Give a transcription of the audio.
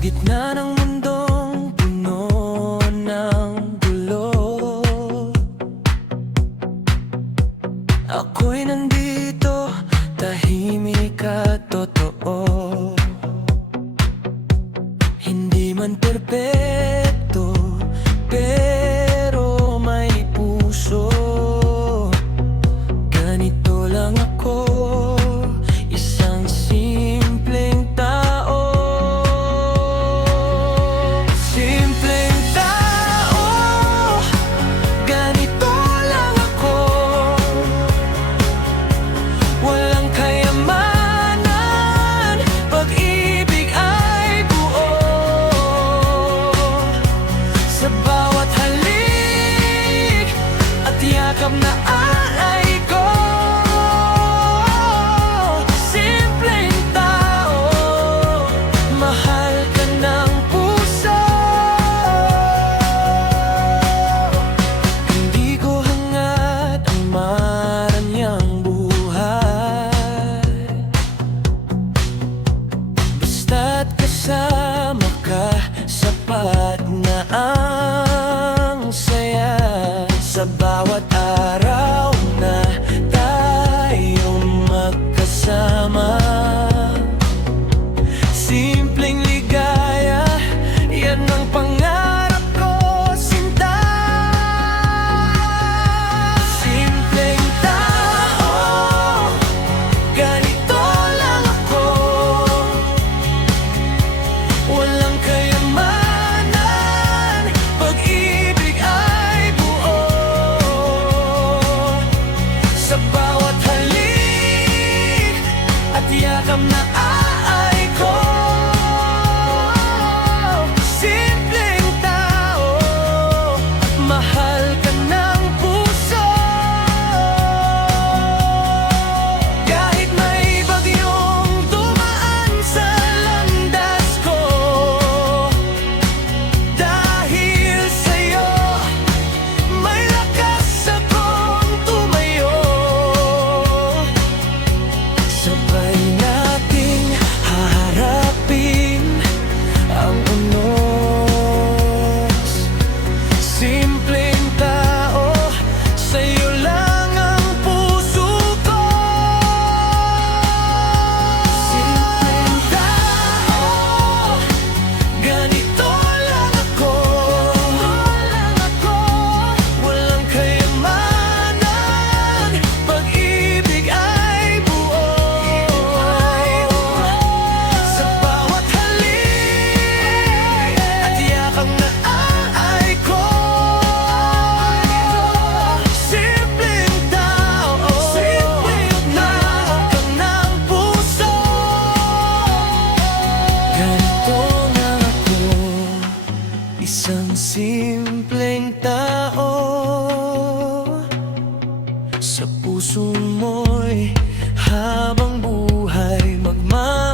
gitna ng mundong puno ng gulo, ako'y nandito, tahimik at totoo. Hindi man perpekto, pero may puso. Ganito lang ako, isang simpleng tao. Simpleng tao, ganito lang ako. Walang kayamanan, pag-ibig ay buo. Sa bawat halik at yakap na alay ko, simpleng tao, mahal ka ng puso. Hindi ko hangad ang maranyang buhay, basta't kasama ka, sapat na ang saya. Sa bawat araw na tayong magkasama, simpleng ligaya, yan ang pangarap ko, sinta. Simpleng tao, ganito lang ako. Walang kayamanan, pag-ibig ay buo. Sa bawat halik at yakap na alay ko, simpleng tao, mahal ka ng puso. Kahit may bagyong dumaan sa landas ko, dahil sa'yo may lakas akong tumayo. Sabay nating haharapin ang unos. Simpleng tao, sa'yo lang ang puso ko. Simpleng tao, ganito lang ako. Walang kayamanan, pag-ibig ay buo. Sa bawat halik at yakap na alay ko, simpleng tao, mahal ka ng puso. Ganito na ako, isang simpleng tao. Sa puso mo'y habang buhay magmamahal.